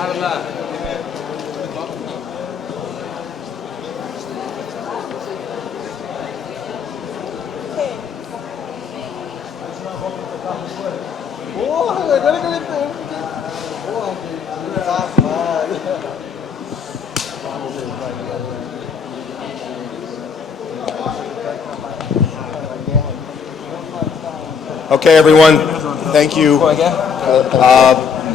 Porra, agora que ele porra, que safado. Okay, everyone, thank you.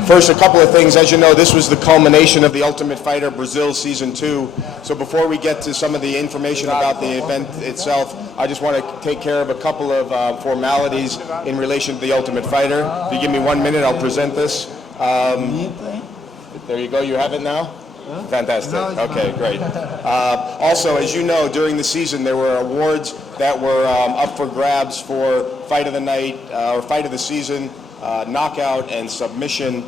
First, a couple of things. As you know, this was the culmination of the Ultimate Fighter Brazil Season 2. So before we get to some of the information about the event itself, I just want to take care of a couple of formalities in relation to the Ultimate Fighter. If you give me 1 minute, I'll present this. There you go. You have it now? Fantastic. Okay, great. Also, as you know, during the season, there were awards that were up for grabs for Fight of the Night or Fight of the Season, Knockout, and Submission.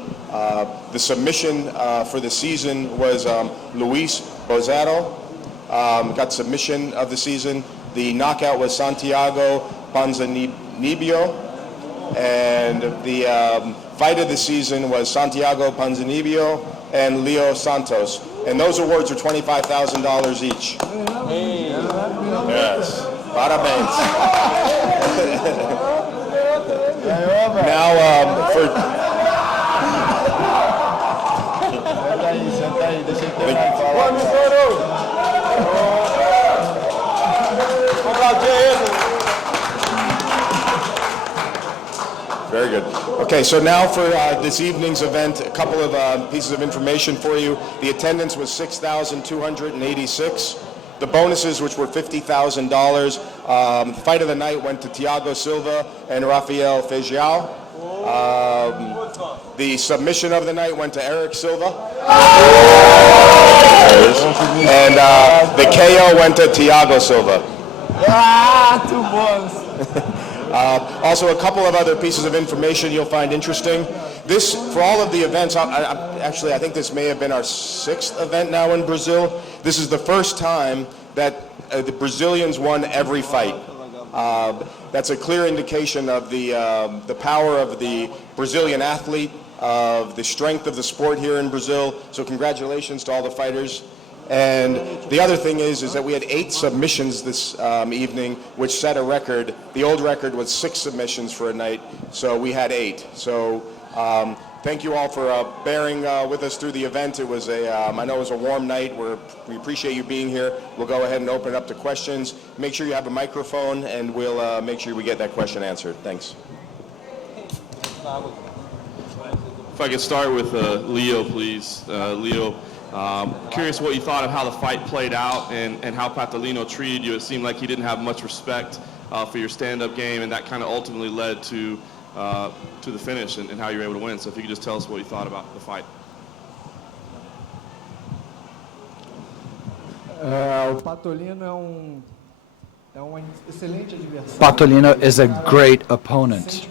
The submission for the season was Luis Bozaro, got submission of the season. The knockout was Santiago Ponzinibbio, and the fight of the season was Santiago Ponzinibbio and Leo Santos. And those awards are $25,000 each. Hey. Yes. Parabéns. Now, Very good. Okay, so now for this evening's event, a couple of pieces of information for you. The attendance was 6,286. The bonuses, which were $50,000. Fight of the night went to Thiago Silva and Rafael Feijão. The submission of the night went to Eric Silva. And the KO went to Thiago Silva. Two balls. Also, a couple of other pieces of information you'll find interesting. This, for all of the events, actually, I think this may have been our 6th event now in Brazil. This is the first time that the Brazilians won every fight. That's a clear indication of the power of the Brazilian athlete, of the strength of the sport here in Brazil. So congratulations to all the fighters. And the other thing is that we had 8 submissions this evening, which set a record. The old record was 6 submissions for a night, so we had 8. So thank you all for bearing with us through the event. It was I know it was a warm night. We appreciate you being here. We'll go ahead and open it up to questions. Make sure you have a microphone, and we'll make sure we get that question answered. Thanks. If I could start with Leo, please. Leo, curious what you thought of how the fight played out and how Pentalino treated you. It seemed like he didn't have much respect for your stand-up game, and that kind of ultimately led to the finish and how you were able to win. So if you could just tell us what you thought about the fight. O Pentalino excelente adversário. Pentalino is a great opponent.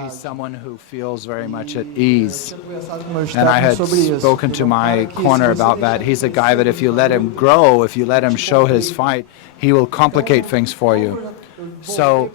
He's someone who feels very much at ease. And I had spoken to my corner about that. He's a guy that if you let him grow, if you let him show his fight, he will complicate things for you. So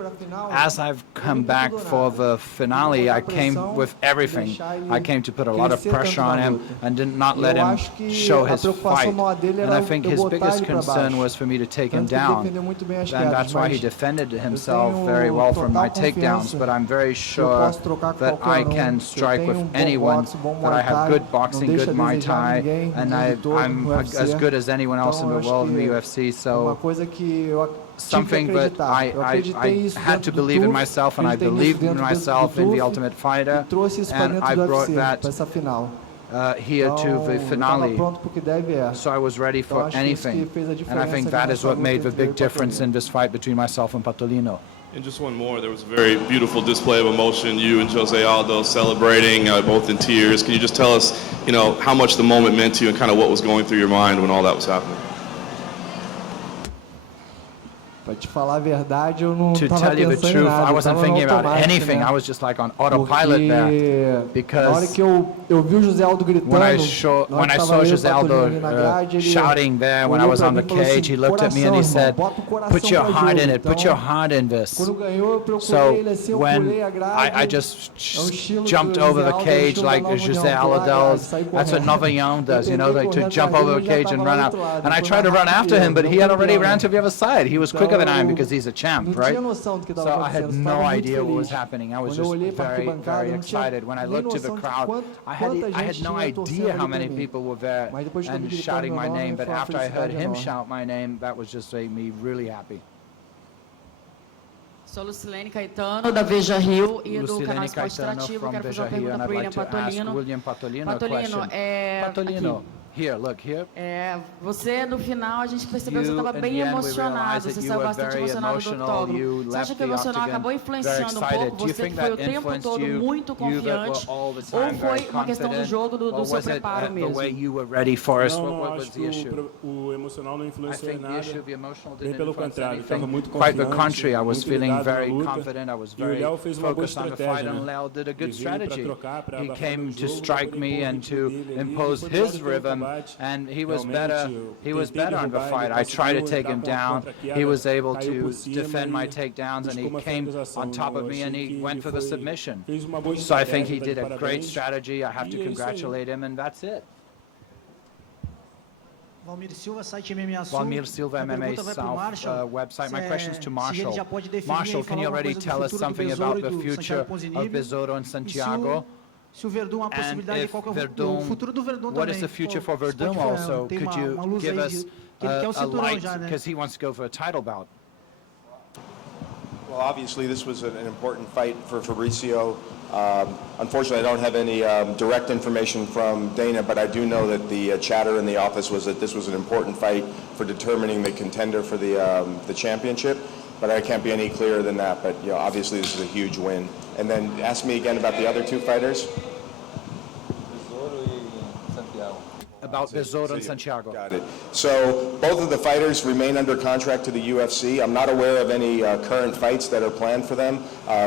as I've come back for the finale, I came with everything. I came to put a lot of pressure on him and did not let him show his fight. And I think his biggest concern was for me to take him down. And that's why he defended himself very well from my takedowns. But I'm very sure that I can strike with anyone, that I have good boxing, good Muay Thai, and I'm as good as anyone else in the world in the UFC. So something that I had to believe in myself, and I believed in myself in the Ultimate Fighter, and I brought that here to the finale. So I was ready for anything, and I think that is what made the big difference in this fight between myself and Pentalino. And just one more, there was a very beautiful display of emotion, you and Jose Aldo celebrating, both in tears. Can you just tell us, how much the moment meant to you and kind of what was going through your mind when all that was happening? Pra te falar a verdade, eu não To tava tell you the pensando em truth, nada. I Eu wasn't tava no thinking about automático, anything. né? I was just like on autopilot there. Porque na hora Because que eu vi o José Aldo gritando, when I na hora que saw tava eu e o José Aldo Patolino ali na grade, ele shouting there when I olhou was pra on mim the e falou cage, assim, he looked at me and coração, he irmão, said, bota o coração "Put your pra heart jogo." in it. Put your heart in this." Quando ganhou, eu procurei So ele assim, eu when pulei a grade. I just estilo jumped do over José the Aldo, cage estilo da like Nova José União, Aldo pular a grade, does. sair That's what correndo. Nova Young does, you know, Tentei like to correr jump atrás over dele, the ele já cage and tava run lá out. do outro lado. And I Foi tried to mais run rápido after que him, eu, but não he had foi already pior, ran né? to the other side. He was quicker than I am because he's a champ, Não right? tinha noção do que So estava I had acontecendo. no Estava muito idea what was feliz. happening. I was Quando eu just olhei para a very, arquibancada, very não tinha excited. When I nem looked to the noção de crowd, quanta I had gente no tinha idea torcendo how ali many por mim. people were there Mas depois que eu vi and gritando shouting meu my nome, name. But foi uma after I heard felicidade him enorme. shout my name, that was just made me really happy. Sou Lucilene Caetano, da Veja Rio e do Lucilene canal Esporte Caetano Interativo. from Quero fazer Veja uma Rio, pergunta and para I'd o like to ask Patolino. William Patolino a Patolino, question. aqui. Patolino, here, look, here. Você, no final, a gente percebeu que você You, estava in bem the end, we emocionado. realized Você that you saiu were bastante very emocionado do emotional. octógono. You Você acha left que o the emocional octagon acabou very influenciando um excited. pouco? Do you Você think que foi o that tempo influenced todo you, muito you that were confiante? all the Ou time foi very uma questão do confident? jogo, do Or seu was it preparo the mesmo? way you were ready for us? Não, What não, was acho the que issue? o emocional não I influenciou em think the nada. issue of the emotional Bem didn't pelo influence contrário, estava anything. muito Quite the confiante, contrary, I was muito feeling ligado na very luta. confident. I was E o very Léo fez uma boa focused on the estratégia, fight, and né? Léo did a good Ele veio pra strategy. trocar, pra He abafar came meu to jogo, strike pra poder me impor o and ritmo to dele ali. impose Foi melhor his do que o rhythm, combate. and he was Realmente, better. eu He was tentei better on the derrubar fight. ele, I tried to conseguiu take entrar him com a down. contra-queda, He was able caiu to por cima defend my e takedowns, and buscou he uma came finalização. on top of Eu me, and achei he que went ele for the foi- submission. fez uma boa So I think he estratégia, did tá a de great parabéns. strategy. I have to E é isso aí. congratulate him, and that's it. Valmir Silva, site MMA Sul. Valmir Silva, Minha MMA pergunta vai pro South Marshall. website. My Se, question is to se ele Marshall. já pode definir Marshall, e can falar you alguma already coisa do tell us futuro do something Besouro about e the do future Santiago of Ponzinibbio? Besouro and E Santiago? se o Verdum há a And possibilidade de if qual que é o Verdum, futuro do Verdum what também? is the future for Você Verdum pode, also? tem Could uma you luz give aí us que ele quer o a cinturão light, já, né? because he wants to go for a title bout? Well, obviously, this was an important fight for Fabricio. Unfortunately, I don't have any direct information from Dana, but I do know that the chatter in the office was that this was an important fight for determining the contender for the championship. But I can't be any clearer than that. But you know, obviously, this is a huge win. And then ask me again about the other two fighters. About Besouro and Santiago. Got it. So both of the fighters remain under contract to the UFC. I'm not aware of any current fights that are planned for them.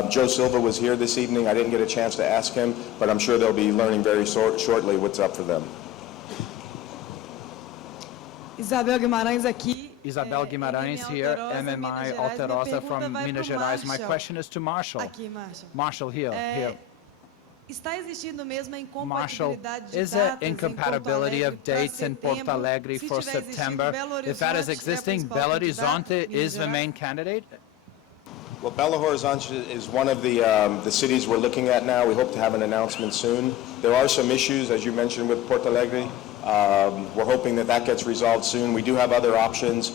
Joe Silva was here this evening. I didn't get a chance to ask him, but I'm sure they'll be learning very shortly what's up for them. Isabel Guimarães aqui. Isabel Guimarães here, MMI Alterosa from Minas Gerais. My question is to Marshall. Aqui, Marshall. Marshall, here. Está existindo mesmo a Marshall, incompatibilidade de is there datas incompatibility of dates in Porto Alegre for September? If that is existing, Belo Horizonte is the main candidate? Well, Belo Horizonte is one of the cities we're looking at now. We hope to have an announcement soon. There are some issues, as you mentioned, with Porto Alegre. We're hoping that that gets resolved soon. We do have other options,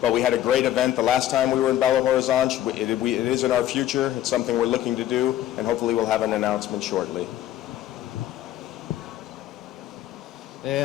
but we had a great event the last time we were in Belo Horizonte. It is in our future. It's something we're looking to do, and hopefully we'll have an announcement shortly.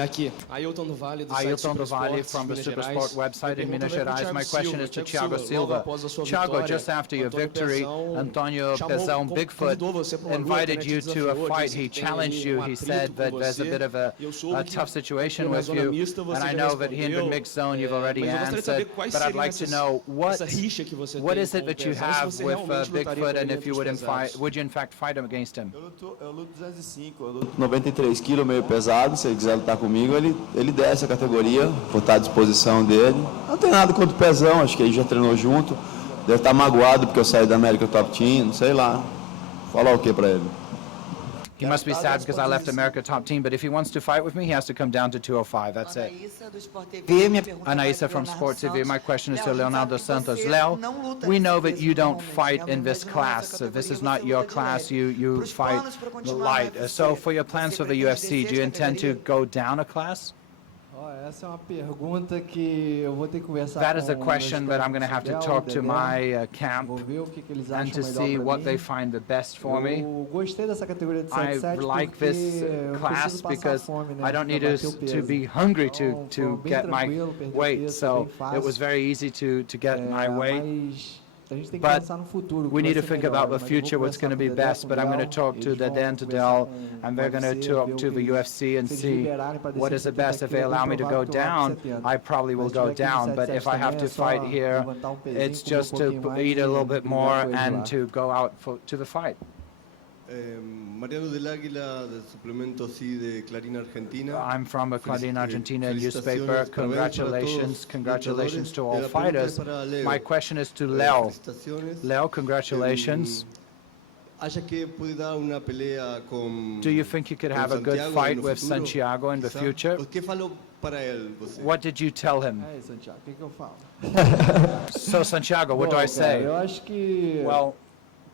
Aqui, Ailton do Vale, do Ailton site do Vale Supersports, from the Minas Supersport Gerais. website in Minha Minas pergunta vai Gerais. pro My question is to Thiago Silva. Logo após a sua Thiago, vitória, just after your Antônio victory, Pezão Antonio chamou- Pezão Bigfoot convidou você pra uma luta, invited né, te you to a desafiou, fight. disse He que tem challenged ali you. um He atrito said that com there's a você. bit of a Eu soube que tough situation na with zona you, mista você and I já know that here in the respondeu, mixed zone you've already mas eu gostaria de saber answered, quais but I'd seriam like to essas- know essa rixa que você what tem is it com o that you Pezão, se have você with realmente lutaria Bigfoot, com and ele if you entre would os would you in fact fight him against him? Eu luto 205, eu luto 93 quilos, meio pesado. Se ele quiser lutar comigo, ele desce a categoria, vou estar à disposição dele. Não tem nada contra o Pezão, acho que ele já treinou junto. Deve estar magoado porque eu saí da América Top Team, não sei lá. Falar o que para ele? He must be sad because I left America Top Team, but if he wants to fight with me, he has to come down to 205. That's it. Anaísa from Sport TV. My question is to Leonardo Santos. Leo, we know that you don't fight in this class. This is not your class. You fight light. So for your plans for the UFC, do you intend to go down a class? Ó, essa é uma pergunta que eu vou ter que conversar That is com a question that I'm going to have to talk to my camp Vou ver o que eles and acham to melhor see pra what mim. they find the best for me. Eu gostei dessa categoria de I 77 like porque this eu não class preciso passar because fome, né, I don't need pra bater o to peso. be hungry Então, to foi bem get my tranquilo, perder weight. peso, So bem fácil. it was very easy to get my weight. Mas A gente tem que But pensar no futuro. we need to think about the future, what's going to be best. But I'm going to talk to the Dan Tudel, and they're going to talk to the UFC and see what is the best. If they allow me to go down, I probably will go down. But if I have to fight here, it's just to eat a little bit more and to go out to the fight. Mariano del Águila, del suplemento sí de Clarín Argentina. I'm from a Clarín Argentina newspaper. Congratulations to all fighters. My question is to Leo. Leo, congratulations. Do you think you could have a good fight with Santiago in the future? What did you tell him? Santiago, o que eu falo? So Santiago, what do I say? Eu acho que Well,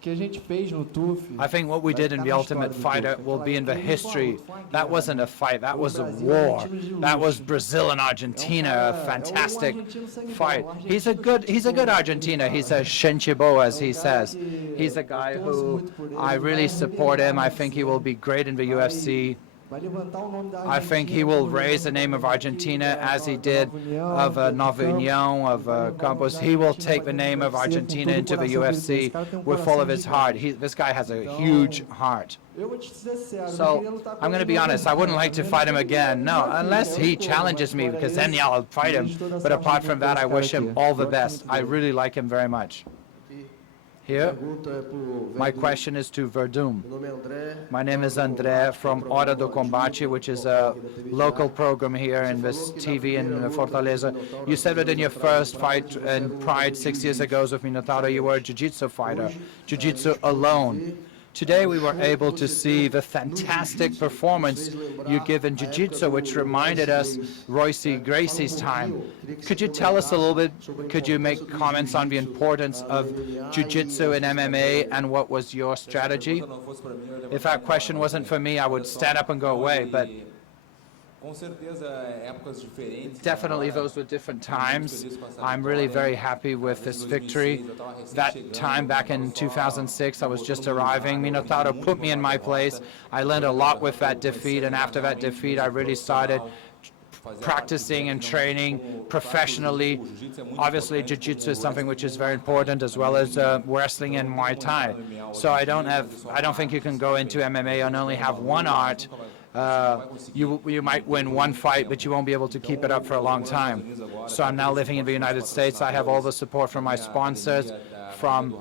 que a gente fez no TUF. I think what we did in the Ultimate Fighter will be in the history. That wasn't a fight, that was a war. That was Brazil and Argentina, a fantastic fight. He's a good Argentina. He's a Shenchibo, as he says. He's a guy who I really support him. I think he will be great in the UFC. I think he will raise the name of Argentina as he did of Nova União, of Campos. He will take the name of Argentina into the UFC with all of his heart. This guy has a huge heart. So I'm going to be honest, I wouldn't like to fight him again. No, unless he challenges me, because then yeah, I'll fight him. But apart from that, I wish him all the best. I really like him very much. Here, my question is to Verdum. My name is André from Hora do Combate, which is a local program here in this TV in Fortaleza. You said that in your first fight in Pride 6 years ago with Minotauro, you were a jiu-jitsu fighter, jiu-jitsu alone. Today we were able to see the fantastic performance you give in jiu-jitsu, which reminded us Royce Gracie's time. Could you tell us a little bit, could you make comments on the importance of jiu-jitsu in MMA and what was your strategy? If that question wasn't for me, I would stand up and go away, but definitely those were different times. I'm really very happy with this victory. That time back in 2006, I was just arriving. Minotauro put me in my place. I learned a lot with that defeat, and after that defeat, I really started practicing and training professionally. Obviously, jiu-jitsu is something which is very important, as well as wrestling and Muay Thai. So I don't think you can go into MMA and only have one art. You might win one fight, but you won't be able to keep it up for a long time. So I'm now living in the United States. I have all the support from my sponsors, from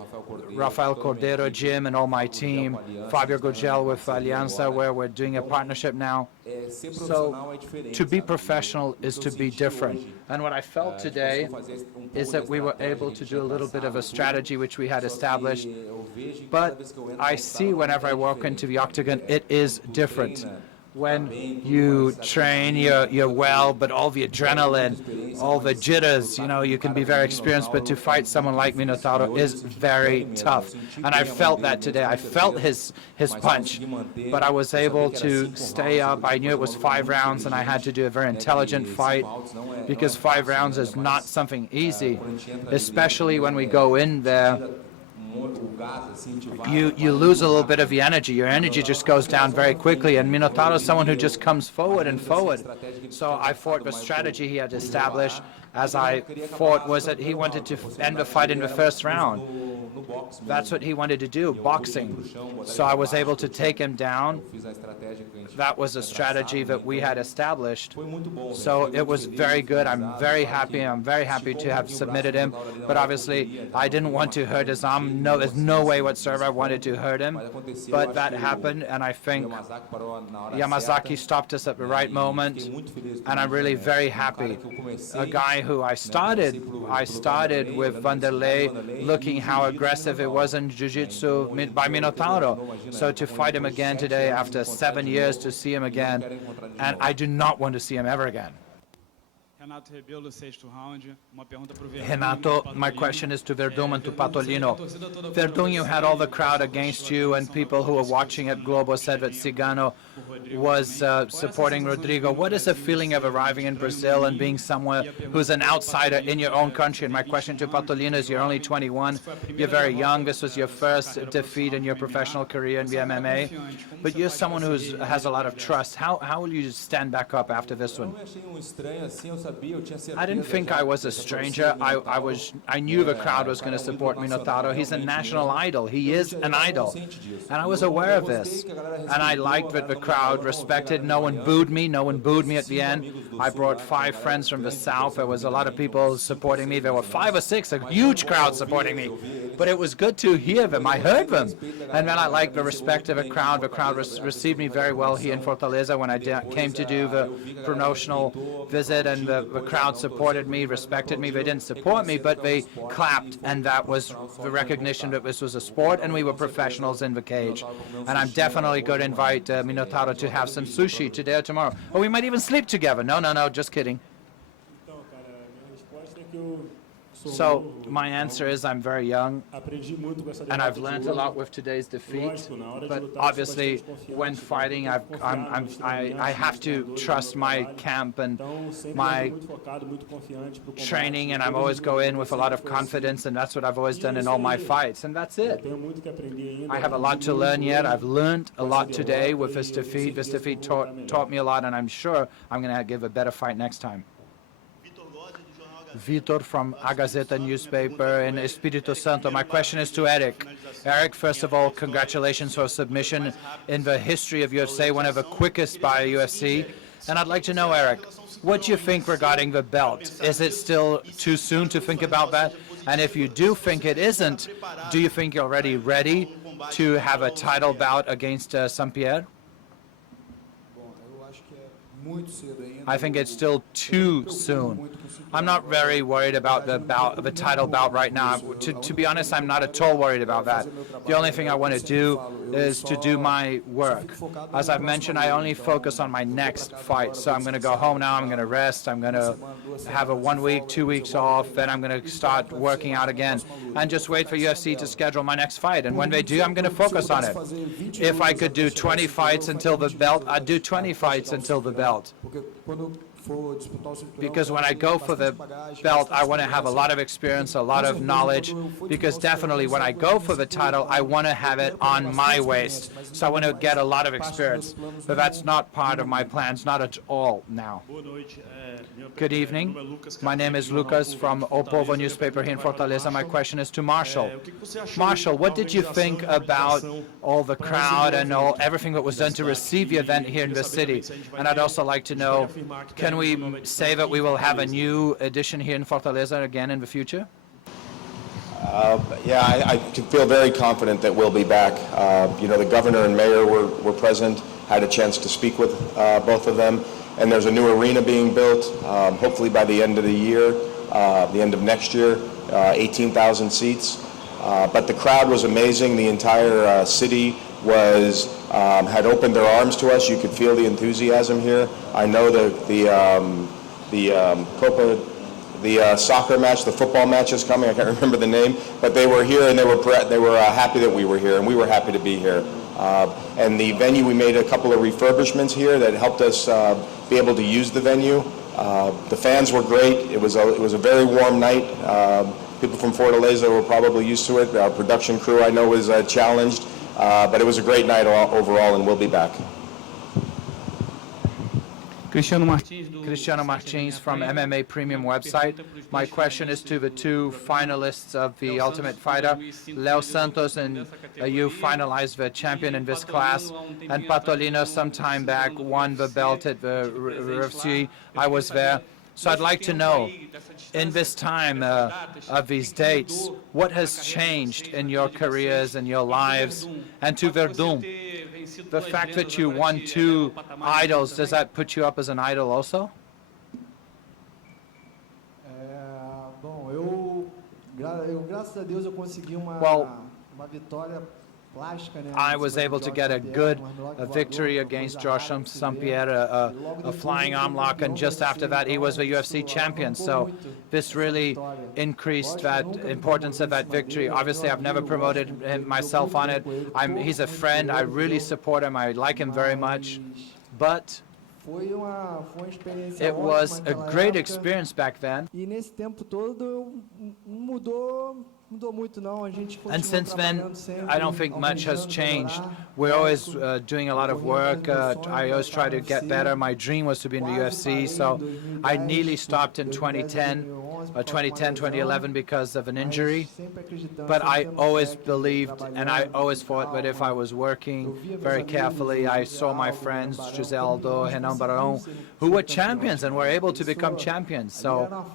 Rafael Cordeiro Gym and all my team, Fabio Gugel with Alianza, where we're doing a partnership now. So to be professional is to be different. And what I felt today is that we were able to do a little bit of a strategy which we had established. But I see whenever I walk into the octagon, it is different. When you train, you're well, but all the adrenaline, all the jitters, you can be very experienced, but to fight someone like Minotauro is very tough. And I felt that today. I felt his punch, but I was able to stay up. I knew it was 5 rounds, and I had to do a very intelligent fight, because 5 rounds is not something easy, especially when we go in there. You lose a little bit of the energy. Your energy just goes down very quickly, and Minotauro is someone who just comes forward and forward. So I fought the strategy he had established. As I fought, was that he wanted to end the fight in the first round. That's what he wanted to do, boxing. So I was able to take him down. That was a strategy that we had established. So it was very good. I'm very happy. I'm very happy to have submitted him. But obviously, I didn't want to hurt his arm. No, there's no way whatsoever I wanted to hurt him. But that happened, and I think Yamazaki stopped us at the right moment. And I'm really very happy. A guy who I started with Vanderlei, looking how aggressive it was in jiu-jitsu by Minotauro. So to fight him again today after 7 years, to see him again, and I do not want to see him ever again. Renato, my question is to Verdum and to Pentalino. Verdum, you had all the crowd against you, and people who were watching at Globo said that Cigano was supporting Rodrigo. What is the feeling of arriving in Brazil and being someone who's an outsider in your own country? And my question to Pentalino is, you're only 21, you're very young, this was your first defeat in your professional career in the MMA, but you're someone who has a lot of trust. How will you stand back up after this one? I didn't think I was a stranger. I knew the crowd was going to support Minotauro. He's a national idol. He is an idol. And I was aware of this. And I liked that the crowd respected. No one booed me. No one booed me at the end. I brought 5 friends from the South. There was a lot of people supporting me. There were 5 or 6, a huge crowd supporting me. But it was good to hear them. I heard them. And then I liked the respect of the crowd. The crowd received me very well here in Fortaleza when I came to do the promotional visit, and the crowd supported me, respected me. They didn't support me, but they clapped, and that was the recognition that this was a sport and we were professionals in the cage. And I'm definitely going to invite Minotauro to have some sushi today or tomorrow. Or we might even sleep together. No, just kidding. So my answer is I'm very young, and I've learned a lot with today's defeat. But obviously, when fighting, I have to trust my camp and my training, and I'm always go in with a lot of confidence, and that's what I've always done in all my fights, and that's it. I have a lot to learn yet. I've learned a lot today with this defeat. This defeat taught me a lot, and I'm sure I'm going to give a better fight next time. Vitor from A Gazeta newspaper in Espírito Santo. My question is to Eric. Eric, first of all, congratulations for submission in the history of UFC, one of the quickest by UFC. And I'd like to know, Eric, what do you think regarding the belt? Is it still too soon to think about that? And if you do think it isn't, do you think you're already ready to have a title bout against Saint-Pierre? I think it's still too soon. I'm not very worried about the title bout right now. To be honest, I'm not at all worried about that. The only thing I want to do is to do my work. As I've mentioned, I only focus on my next fight. So I'm going to go home now. I'm going to rest. I'm going to have a 1 week, 2 weeks off. Then I'm going to start working out again and just wait for UFC to schedule my next fight. And when they do, I'm going to focus on it. If I could do 20 fights until the belt, I'd do 20 fights until the belt. Because when I go for the belt, I want to have a lot of experience, a lot of knowledge, because definitely when I go for the title, I want to have it on my waist. So I want to get a lot of experience. But that's not part of my plans, not at all now. Good evening. My name is Lucas from O Povo newspaper here in Fortaleza. My question is to Marshall. Marshall, what did you think about all the crowd and everything that was done to receive the event here in the city? And I'd also like to know, can we say that we will have a new edition here in Fortaleza again in the future? Yeah, I can feel very confident that we'll be back. The governor and mayor were present, had a chance to speak with both of them, and there's a new arena being built, hopefully by the end of the year, the end of next year, 18,000 seats. But the crowd was amazing. The entire city had opened their arms to us. You could feel the enthusiasm here. I know the soccer match, the football match is coming. I can't remember the name, but they were here and they were happy that we were here, and we were happy to be here. And the venue, we made a couple of refurbishments here that helped us be able to use the venue. The fans were great. It was a very warm night. People from Fortaleza were probably used to it. Our production crew, I know, was challenged, but it was a great night overall, and we'll be back. Cristiano Martins from MMA Premium website. My question is to the 2 finalists of the Ultimate Fighter. Leo Santos, and you finalized the champion in this class. And Pentalino, some time back, won the belt at the UFC. I was there. So I'd like to know, in this time of these dates, what has changed in your careers and your lives? And to Verdum, the fact that you won 2 idols, does that put you up as an idol also? Well, I was able to get a good victory against Josh Saint-Pierre, a flying arm lock, and just after that he was the UFC champion. So this really increased that importance of that victory. Obviously, I've never promoted myself on it. He's a friend. I really support him. I like him very much. But it was a great experience back then. And since then, I don't think much has changed. We're always doing a lot of work. I always try to get better. My dream was to be in the UFC, so I nearly stopped in 2011 because of an injury. But I always believed and I always thought that if I was working very carefully, I saw my friends, Giseldo, Renan Barão, who were champions and were able to become champions. So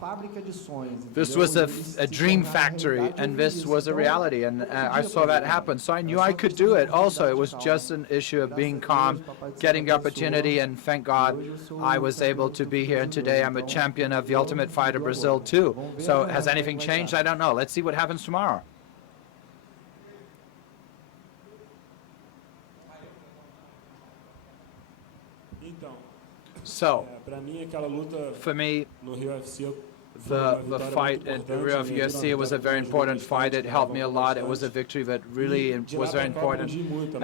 this was a dream factory, and this was a reality, and I saw that happen. So I knew I could do it. Also, it was just an issue of being calm, getting the opportunity, and thank God I was able to be here. And today I'm a champion of the Ultimate Fighter Brazil too. So has anything changed? I don't know. Let's see what happens tomorrow. So, for me, the fight in the Rio of UFC was a very important fight. It helped me a lot. It was a victory that really was very important.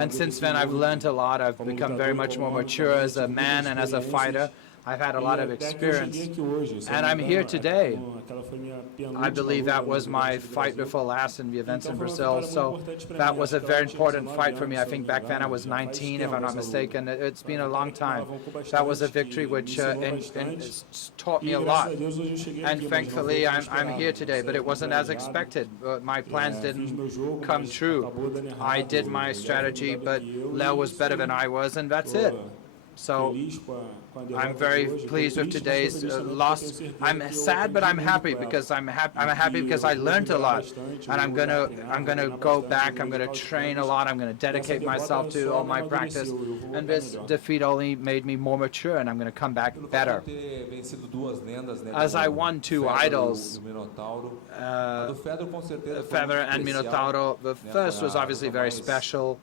And since then, I've learned a lot. I've become very much more mature as a man and as a fighter. I've had a lot of experience, and I'm here today. I believe that was my fight before last in the events in Brazil, so that was a very important fight for me. I think back then I was 19, if I'm not mistaken. It's been a long time. That was a victory which taught me a lot, and thankfully I'm here today, but it wasn't as expected. My plans didn't come true. I did my strategy, but Leo was better than I was, and that's it. So I'm very pleased with today's loss. I'm sad, but I'm happy because I'm happy because I learned a lot, and I'm gonna go back. I'm gonna train a lot. I'm gonna dedicate myself to all my practice. And this defeat only made me more mature, and I'm gonna come back better. As I won two idols, Fedor and Minotauro. The first was obviously very special.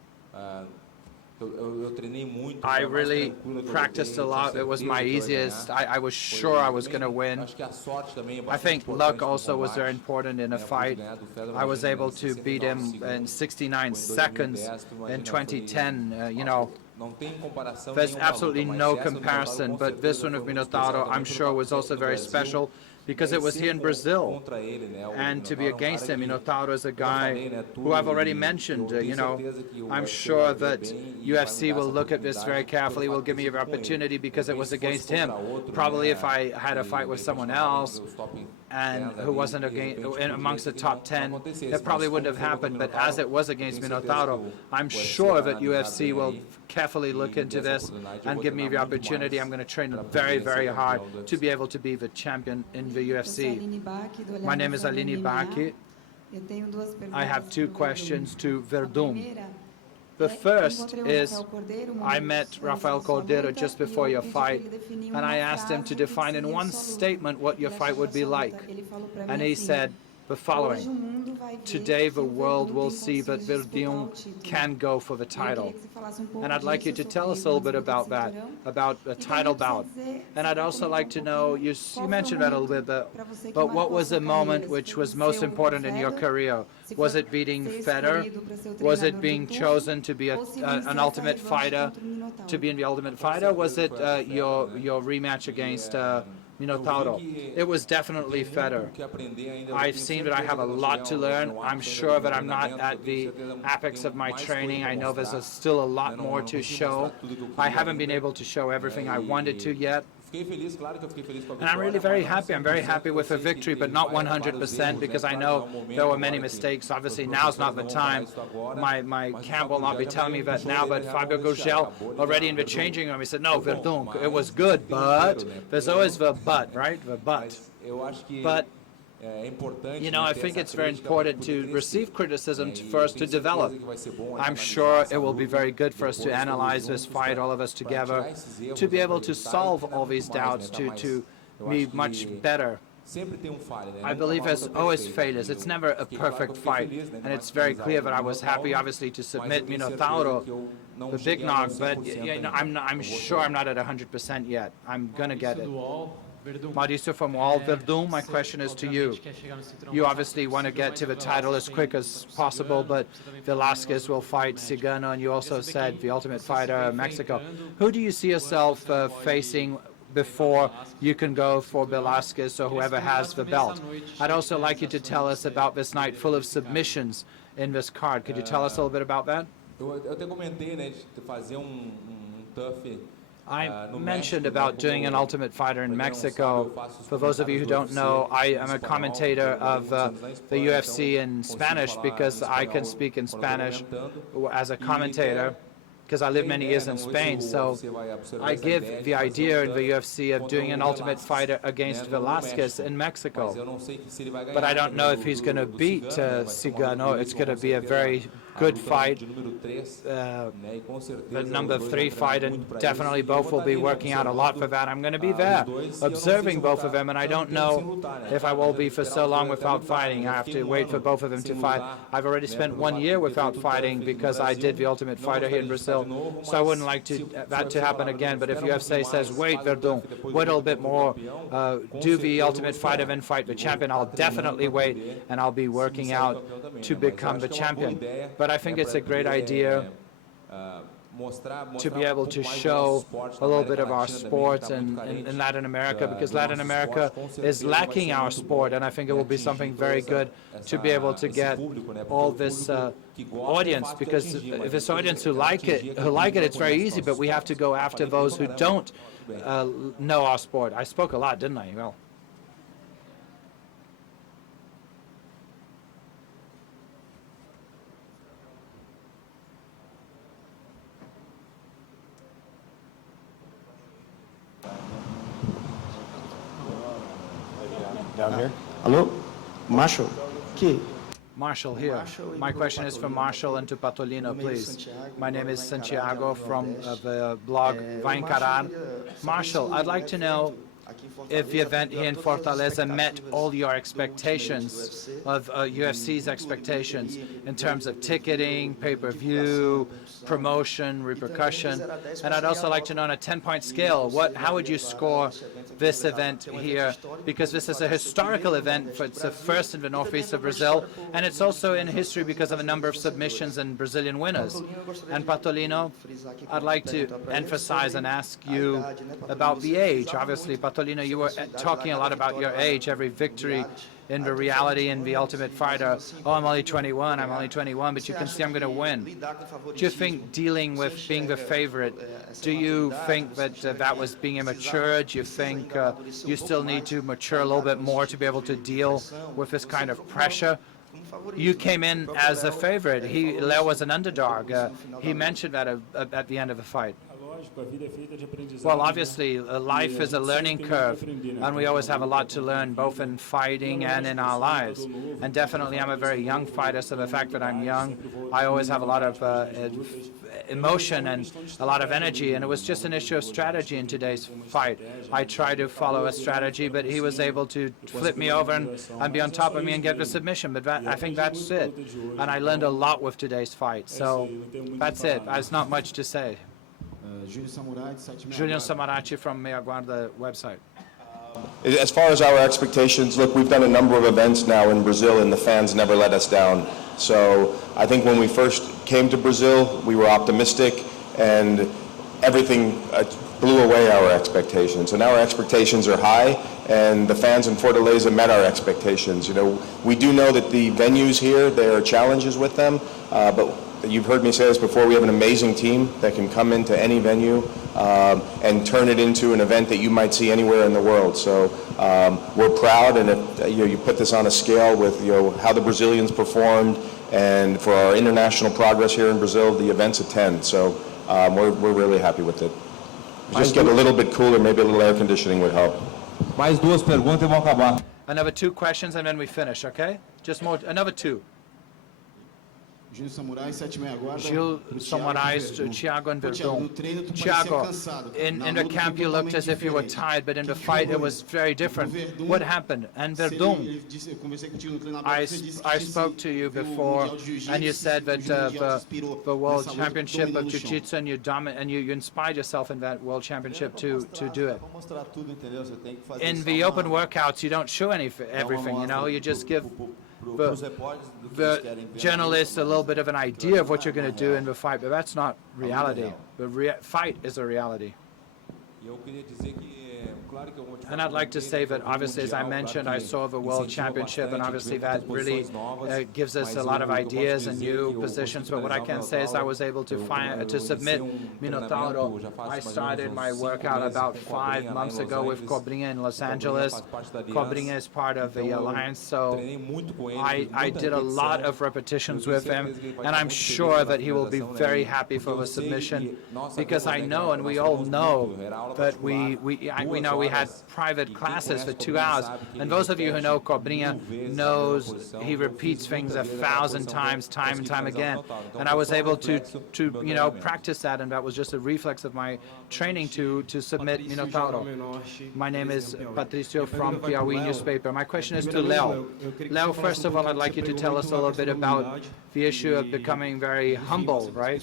I really practiced a lot. It was my easiest. I was sure I was going to win. I think luck also was very important in a fight. I was able to beat him in 69 seconds in 2010. You know, there's absolutely no comparison, but this one of Minotauro, I'm sure, was also very special because it was here in Brazil, and to be against him. Minotauro is a guy who I've already mentioned. You know, I'm sure that UFC will look at this very carefully, will give me an opportunity because it was against him. Probably if I had a fight with someone else and who wasn't amongst the top 10, it probably wouldn't have happened. But as it was against Minotauro, I'm sure that UFC will carefully look into this and give me the opportunity. I'm going to train very, very hard to be able to be the champion in the UFC. My name is Aline Baki. I have two questions to Verdum. The first is, I met Rafael Cordeiro just before your fight, and I asked him to define in one statement what your fight would be like. And he said the following: today the world will see that Verdum can go for the title. And I'd like you to tell us a little bit about that, about a title bout. And I'd also like to know, you mentioned that a little bit, but what was the moment which was most important in your career? Was it beating Fedor? Was it being chosen to be an Ultimate Fighter, to be in the Ultimate Fighter? Was it your rematch against Minotauro? It was definitely Fedor. I've seen that I have a lot to learn. I'm sure that I'm not at the apex of my training. I know there's still a lot more to show. I haven't been able to show everything I wanted to yet. And I'm really very happy. I'm very happy with the victory, but not 100% because I know there were many mistakes. Obviously, now's not the time. My camp will not be telling me that now, but Fabio Gurgel already in the changing room, he said, no, Verdum, it was good, but there's always the but, right? The but. But you know, I think it's very important to receive criticism first to develop. I'm sure it will be very good for us to analyze this fight, all of us together, to be able to solve all these doubts, to be much better. I believe there's always failures. It's never a perfect fight. And it's very clear that I was happy, obviously, to submit Minotauro, the big knock, but you know, I'm sure I'm not at 100% yet. I'm going to get it. Mauricio from Wall, Verdum, my question is to you. You obviously want to get to the title as quick as possible, but Velasquez will fight Cigano, and you also said the Ultimate Fighter, Mexico. Who do you see yourself facing before you can go for Velasquez or whoever has the belt. I'd also like you to tell us about this night full of submissions in this card. Could you tell us a little bit about that? Eu até comentei, né, de fazer TUF. I mentioned about doing an Ultimate Fighter in Mexico. For those of you who don't know, I am a commentator of the UFC in Spanish because I can speak in Spanish as a commentator, because I lived many years in Spain. So I give the idea in the UFC of doing an Ultimate Fighter against Velasquez in Mexico. But I don't know if he's going to beat Cigano. It's going to be a very good fight, the number 3 fight, and definitely both will be working out a lot for that. I'm going to be there observing both of them, and I don't know if I will be for so long without fighting. I have to wait for both of them to fight. I've already spent 1 year without fighting because I did the Ultimate Fighter here in Brazil, so I wouldn't like that to happen again. But if UFC says, wait, Verdum, wait a little bit more, do the Ultimate Fighter, then fight the champion, I'll definitely wait, and I'll be working out to become the champion. But I think it's a great idea to be able to show a little bit of our sport in Latin America, because Latin America is lacking our sport, and I think it will be something very good to be able to get all this audience, because this audience who like it, it's very easy, but we have to go after those who don't know our sport. I spoke a lot, didn't I? Well. Down here. Alô? Marshall? Que? Marshall here. My question is from Marshall and to Pentalino, please. My name is Santiago from the blog Vai Encarar. Marshall, I'd like to know if the event here in Fortaleza met all your expectations of UFC's expectations in terms of ticketing, pay-per-view, promotion, repercussion. And I'd also like to know on a 10-point scale, how would you score this event here? Because this is a historical event. It's the first in the northeast of Brazil, and it's also in history because of a number of submissions and Brazilian winners. And Pentalino, I'd like to emphasize and ask you about the age. Obviously, Pentalino, you were talking a lot about your age, every victory in the reality in the Ultimate Fighter. Oh, I'm only 21, but you can see I'm going to win. Do you think dealing with being the favorite, do you think that that was being immature? Do you think you still need to mature a little bit more to be able to deal with this kind of pressure? You came in as a favorite. Leo was an underdog. He mentioned that at the end of the fight. Well, obviously, life is a learning curve, and we always have a lot to learn, both in fighting and in our lives. And definitely, I'm a very young fighter, so the fact that I'm young, I always have a lot of emotion and a lot of energy, and it was just an issue of strategy in today's fight. I tried to follow a strategy, but he was able to flip me over and be on top of me and get the submission. But I think that's it, and I learned a lot with today's fight. So that's it. There's not much to say. Julian Samarachi from Meia Guarda website. As far as our expectations, look, we've done a number of events now in Brazil, and the fans never let us down. So I think when we first came to Brazil, we were optimistic, and everything blew away our expectations. And our expectations are high, and the fans in Fortaleza met our expectations. You know, we do know that the venues here, there are challenges with them, but you've heard me say this before, we have an amazing team that can come into any venue and turn it into an event that you might see anywhere in the world. So we're proud, and if you put this on a scale with how the Brazilians performed, and for our international progress here in Brazil, the event's a 10. So we're really happy with it. Just get a little bit cooler, maybe a little air conditioning would help. Mais duas perguntas e vamos acabar. Another 2 questions and then we finish, okay? Just more, another 2. Gil Samurai, 7 Guarda. Gil Samurai, Thiago and Verdum. Thiago, in the camp you looked as if you were tired, but in the fight it was very different. What happened? And Verdum, I spoke to you before, and you said that the World Championship of Jiu-Jitsu, and you inspired yourself in that World Championship to do it. In the open workouts, you don't show everything, you know, you just give the journalists a little bit of an idea of what you're going to do in the fight, but that's not reality. The fight is a reality. Eu queria dizer que And I'd like to say that obviously, as I mentioned, I saw the World Championship, and obviously that really gives us a lot of ideas and new positions. But what I can say is I was able to submit Minotauro. I started my workout about 5 months ago with Cobrinha in Los Angeles. Cobrinha is part of the alliance, so I did a lot of repetitions with him, and I'm sure that he will be very happy for the submission, because I know, and we all know, that we know we had private classes for 2 hours, and those of you who know Cobrinha knows he repeats things 1,000 times, time and time again, and I was able to practice that, and that was just a reflex of my training to submit Minotauro. My name is Patricio from Piauí newspaper. My question is to Leo. Leo, first of all, I'd like you to tell us a little bit about the issue of becoming very humble, right?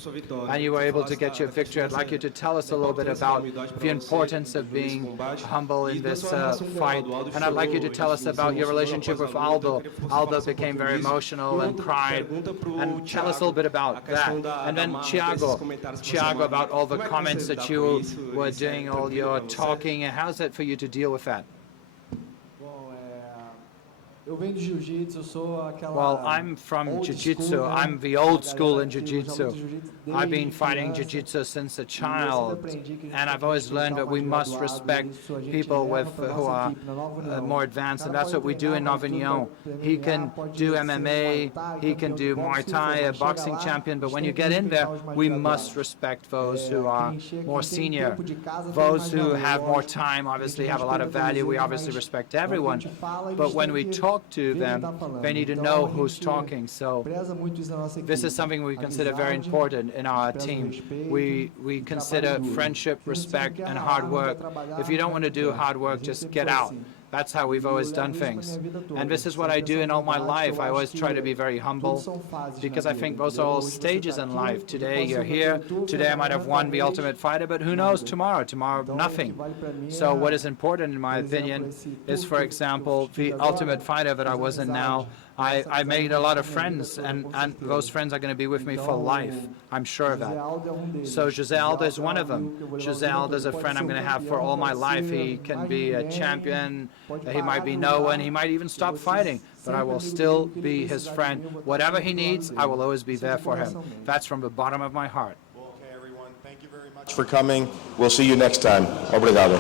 And you were able to get your victory. I'd like you to tell us a little bit about the importance of being humble in this fight. And I'd like you to tell us about your relationship with Aldo. Aldo became very emotional and cried. And tell us a little bit about that. And then Thiago, about all the comments that you were doing, all your talking. And how's it for you to deal with that? Well, I'm from Jiu-Jitsu. I'm the old school in Jiu-Jitsu. I've been fighting Jiu-Jitsu since a child, and I've always learned that we must respect people who are more advanced, and that's what we do in Novignon. He can do MMA, he can do Muay Thai, a boxing champion, but when you get in there, we must respect those who are more senior. Those who have more time obviously have a lot of value. We obviously respect everyone, but when we talk to them, they need to know who's talking. So this is something we consider very important in our team. We consider friendship, respect, and hard work. If you don't want to do hard work, just get out. That's how we've always done things. And this is what I do in all my life. I always try to be very humble, because I think those are all stages in life. Today you're here. Today I might have won the Ultimate Fighter, but who knows tomorrow? Tomorrow, nothing. So what is important, in my opinion, is, for example, the Ultimate Fighter that I was in now. I made a lot of friends, and those friends are going to be with me for life. I'm sure of that. So Jose Aldo is one of them. Jose Aldo is a friend I'm going to have for all my life. He can be a champion. He might be no one. He might even stop fighting. But I will still be his friend. Whatever he needs, I will always be there for him. That's from the bottom of my heart. Well, okay, everyone. Thank you very much for coming. We'll see you next time. Obrigado.